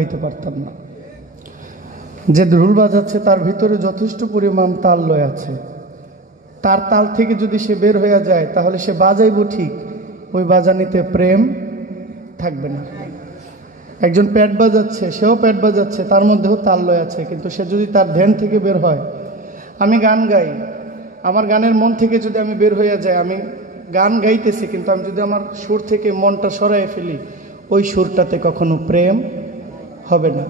গাইতে পারতাম না। যে ঢোল বাজাচ্ছে তার ভিতরে যথেষ্ট পরিমাণ তাল লয় আছে, তার তাল থেকে যদি সে বের হয়ে যায় তাহলে সে বাজাইব ঠিক, ওই বাজানিতে প্রেম থাকবে না। একজন প্যাড বাজাচ্ছে, সেও প্যাড বাজাচ্ছে, তার মধ্যেও তাল লয় আছে, কিন্তু সে যদি তার ধ্যান থেকে বের হয়, আমি গান গাই, আমার গানের মন থেকে যদি আমি বের হয়ে যাই, আমি গান গাইতেছি কিন্তু আমি যদি আমার সুর থেকে মনটা সরাই ফেলি, ওই সুরটাতে কখনো প্রেম হবে না।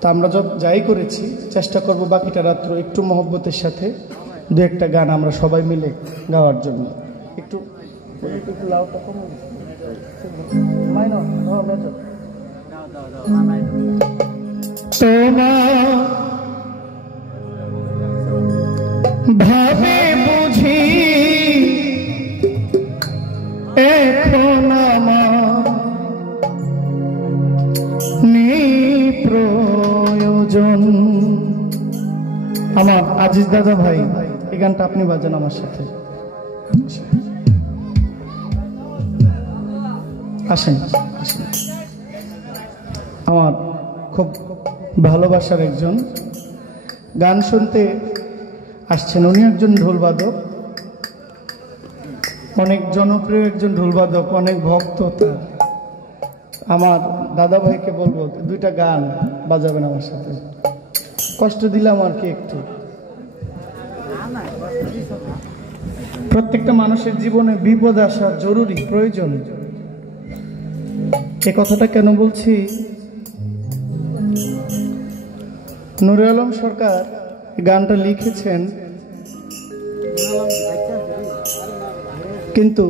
তা আমরা যাই করেছি, চেষ্টা করব বাকিটা রাত্র একটু মহব্বতের সাথে দু একটা গান আমরা সবাই মিলে গাওয়ার জন্য। একটু লাউডটা কম ভাবে বুঝি এখন আমার নেই প্রয়োজন। আমার আজিজ দাদা ভাই, এই গানটা আপনি বাজান আমার সাথে, আসেন আসেন। আমার খুব ভালোবাসার একজন গান শুনতে আসছেন, উনি একজন ঢোলবাদক, অনেক জনপ্রিয় একজন ঢোলবাদক, অনেক ভক্ত তার। আমার দাদা ভাইকে বলবো দুইটা গান বাজাবেন আমার সাথে। কষ্ট দিলাম আর কি একটু। প্রত্যেকটা মানুষের জীবনে বিপদ আসা জরুরি, প্রয়োজন। এ কথাটা কেন বলছি, নুরে আলম সরকার গানটা লিখেছেন, কিন্তু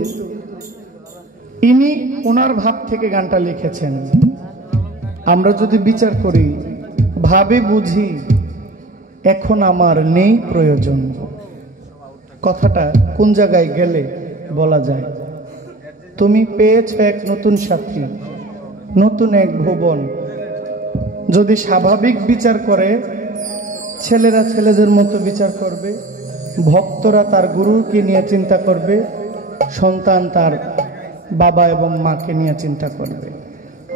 ইনি ওনার ভাব থেকে গানটা লিখেছেন। আমরা যদি বিচার করি, ভাবে বুঝি এখন আমার নেই প্রয়োজন, কথাটা কোন জায়গায় গেলে বলা যায়? তুমি পেয়েছ এক নতুন সাথী, নতুন এক ভুবন। যদি স্বাভাবিক বিচার করে, ছেলেরা ছেলেদের মতো বিচার করবে, ভক্তরা তার গুরুকে নিয়ে চিন্তা করবে, সন্তান তার বাবা এবং মাকে নিয়ে চিন্তা করবে।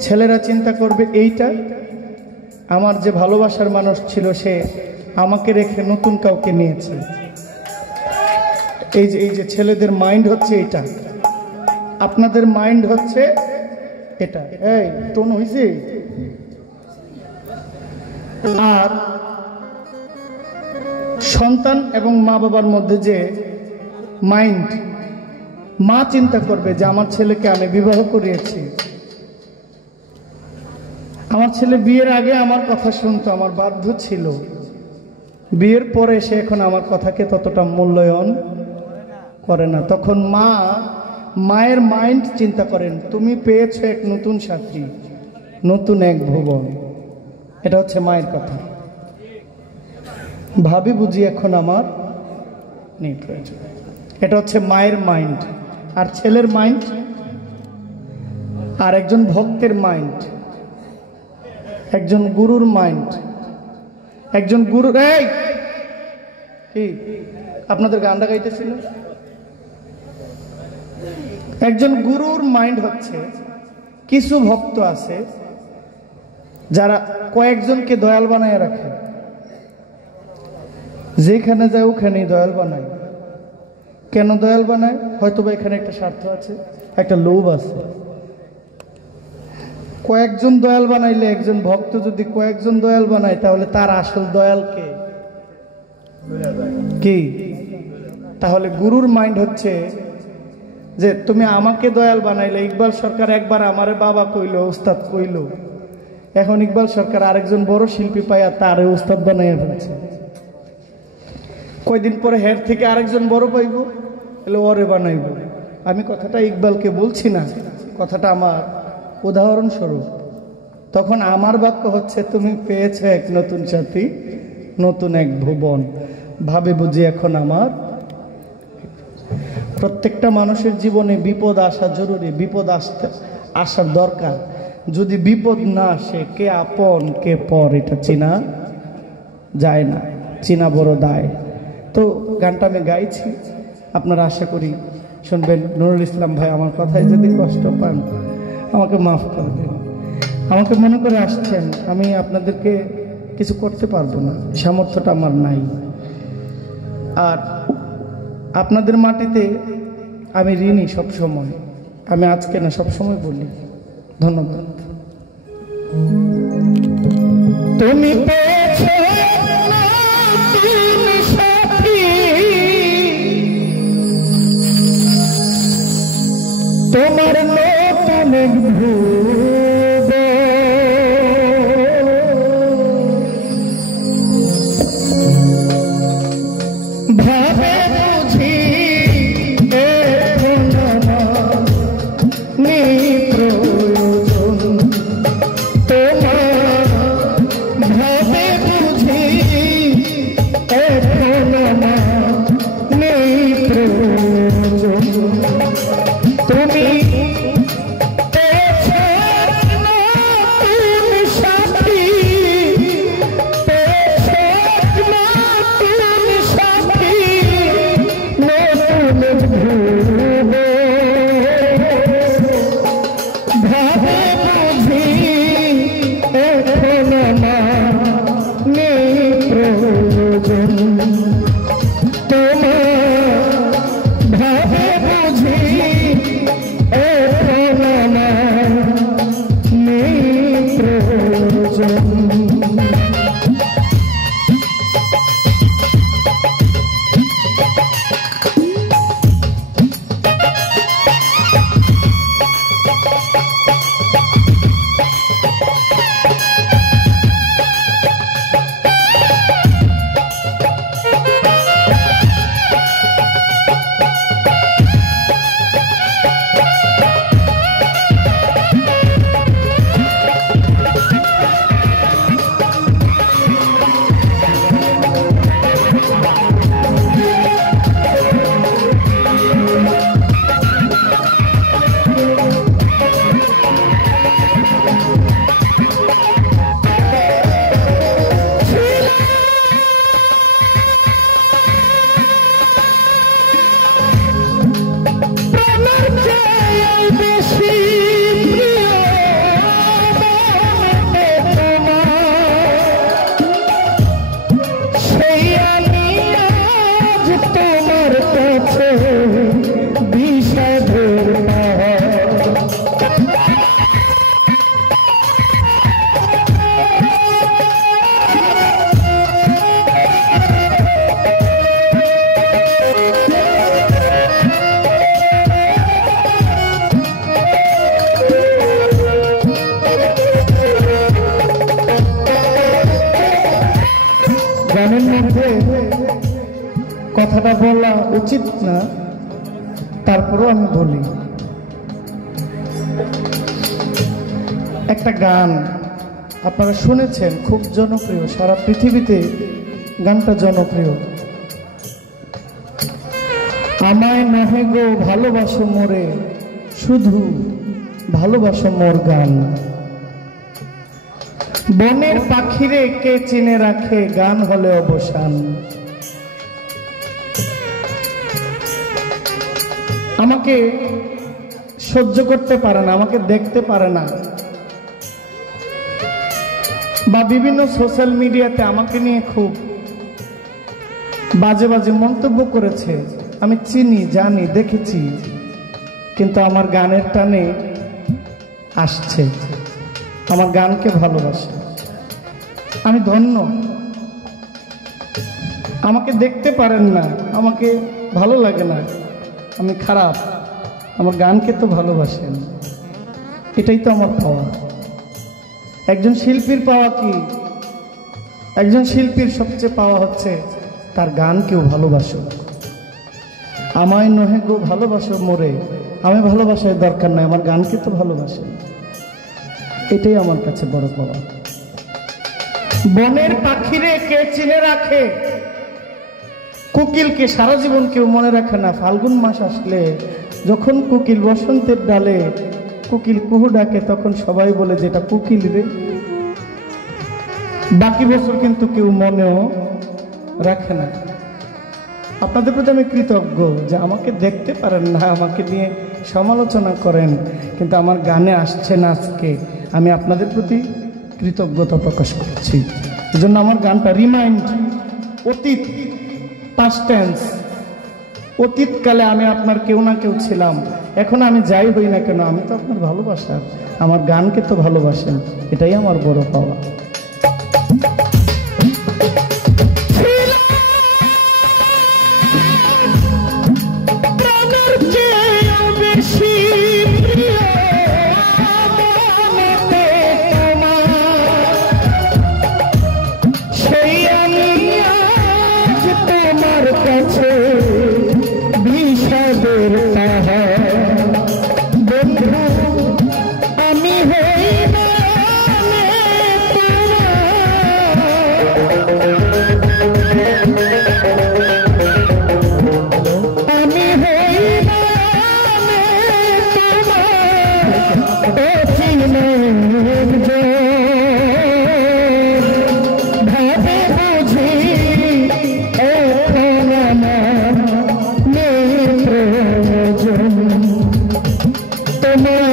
ছেলেরা চিন্তা করবে এইটা, আমার যে ভালোবাসার মানুষ ছিল সে আমাকে রেখে নতুন কাউকে নিয়েছে। এই যে ছেলেদের মাইন্ড হচ্ছে এটা, আপনাদের মাইন্ড হচ্ছে এটা। এই টোন হয়েছে। আর সন্তান এবং মা বাবার মধ্যে যে মাইন্ড, মা চিন্তা করবে যে আমার ছেলেকে আমি বিবাহ করিয়েছি, আমার ছেলে বিয়ের আগে আমার কথা শুনতো, আমার বাধ্য ছিল, বিয়ের পরে সে এখন আমার কথাকে ততটা মূল্যায়ন করে না। তখন মায়ের মাইন্ড চিন্তা করেন, তুমি পেয়েছো এক নতুন সাথী, নতুন এক ভুবন। এটা হচ্ছে মায়ের কথা। ভাবি বুঝি এখন আমার নেই প্রয়োজন, এটা হচ্ছে মায়ের মাইন্ড। আর ছেলের মাইন্ড, আর একজন ভক্তের মাইন্ড, একজন গুরুর মাইন্ড, একজন গুরু। এই কি আপনাদের গানটা গাইতেছিল? একজন গুরুর মাইন্ড হচ্ছে, কিছু ভক্ত আছে যারা কয়েকজনকে দয়াল বানায় রাখে, যেখানে যায় ওখানেই দয়াল বানায়। কেন দয়াল বানায়? হয়তো বা এখানে একটা স্বার্থ আছে, একটা লোভ আছে। কয়েকজন দয়াল বানাইলে, একজন ভক্ত যদি কয়েকজন দয়াল বানায়, তাহলে তার আসল দয়াল কে? কি? তাহলে গুরুর মাইন্ড হচ্ছে যে তুমি আমাকে দয়াল বানাইলে, ইকবাল সরকার একবার আমারে বাবা কইলো, উস্তাদ কইলো, এখন ইকবাল সরকার আরেকজন বড় শিল্পী পাইয়া তারে উস্তাদ বানাইয়া ফেলছে। কয়দিন পরে হের থেকে আরেকজন বড় পাইব, এলে ওরে বানাইব। আমি কথাটা ইকবালকে বলছি না, কথাটা আমার উদাহরণস্বরূপ। তখন আমার বাক্য হচ্ছে, তুমি পেয়েছো এক নতুন সাথী, নতুন এক ভুবন। ভাবে বুঝি এখন আমার। প্রত্যেকটা মানুষের জীবনে বিপদ আসা জরুরি, বিপদ আসার দরকার। যদি বিপদ না আসে, কে আপন কে পর এটা চেনা যায় না, চেনা বড় দায়। তো গানটা আমি গাইছি, আপনারা আশা করি শুনবেন। নুরুল ইসলাম ভাই, আমার কথায় যদি কষ্ট পান আমাকে মাফ করে দেন। আমাকে মনে করে আসছেন, আমি আপনাদেরকে কিছু করতে পারবো না, সামর্থ্যটা আমার নাই। আর আপনাদের মাটিতে আমি ঋণী সব সময়, আমি আজকে না সব সময় বলি। ধন্যবাদ। তুমি তোমার নতুন ভাবে বুঝি নেই প্রয়োজন তোমার, ভাবে বুঝি এখন নেই প্রয়োজন। তুমি গানের মধ্যে কথাটা বলা উচিত না, তারপরেও আমি বলি। একটা গান আপনারা শুনেছেন, খুব জনপ্রিয়, সারা পৃথিবীতে গানটা জনপ্রিয়। আমায় নহে গো ভালোবাসো মোরে, শুধু ভালোবাসো মোর গান। বনের পাখিরে কে চিনে রাখে, গান হলে অবসান। আমাকে সহ্য করতে পারে না, আমাকে দেখতে পারে না, বা বিভিন্ন সোশ্যাল মিডিয়াতে আমাকে নিয়ে খুব বাজে বাজে মন্তব্য করেছে। আমি চিনি, জানি, দেখেছি, কিন্তু আমার গানের টানে আসছে, আমার গানকে ভালোবাসে। আমি ধন্য। আমাকে দেখতে পারেন না, আমাকে ভালো লাগে না, আমি খারাপ, আমার গানকে তো ভালোবাসেন, এটাই তো আমার পাওয়া। একজন শিল্পীর পাওয়া কি? একজন শিল্পীর সবচেয়ে পাওয়া হচ্ছে তার গানকেও ভালোবাসো। আমায় নহে গো ভালোবাসো মোরে, আমি ভালোবাসার দরকার নাই, আমার গানকে তো ভালোবাসেন, এটাই আমার কাছে বড় পাওয়া। বনের পাখিরে কে চিনে রাখে, কোকিলকে সারা জীবন কেউ মনে রাখে না। ফাল্গুন মাস আসলে যখন কোকিল বসন্তের ডালে কোকিল কুহু ডাকে, তখন সবাই বলে যে এটা কোকিল রে। বাকি বছর কিন্তু কেউ মনেও রাখে না। আপনাদের প্রতি আমি কৃতজ্ঞ যে আমাকে দেখতে পারেন না, আমাকে নিয়ে সমালোচনা করেন, কিন্তু আমার গানে আসছে না আজকে, আমি আপনাদের প্রতি কৃতজ্ঞতা প্রকাশ করছি। এজন্য আমার গানটা রিমাইন্ড, অতীত, পাস্ট টেন্স, অতীতকালে আমি আপনার কেউ না কেউ ছিলাম, এখন আমি যাই হই না কেন আমি তো আপনার ভালোবাসার, আমার গানকে তো ভালোবাসেন, এটাই আমার বড় পাওয়া। তোমার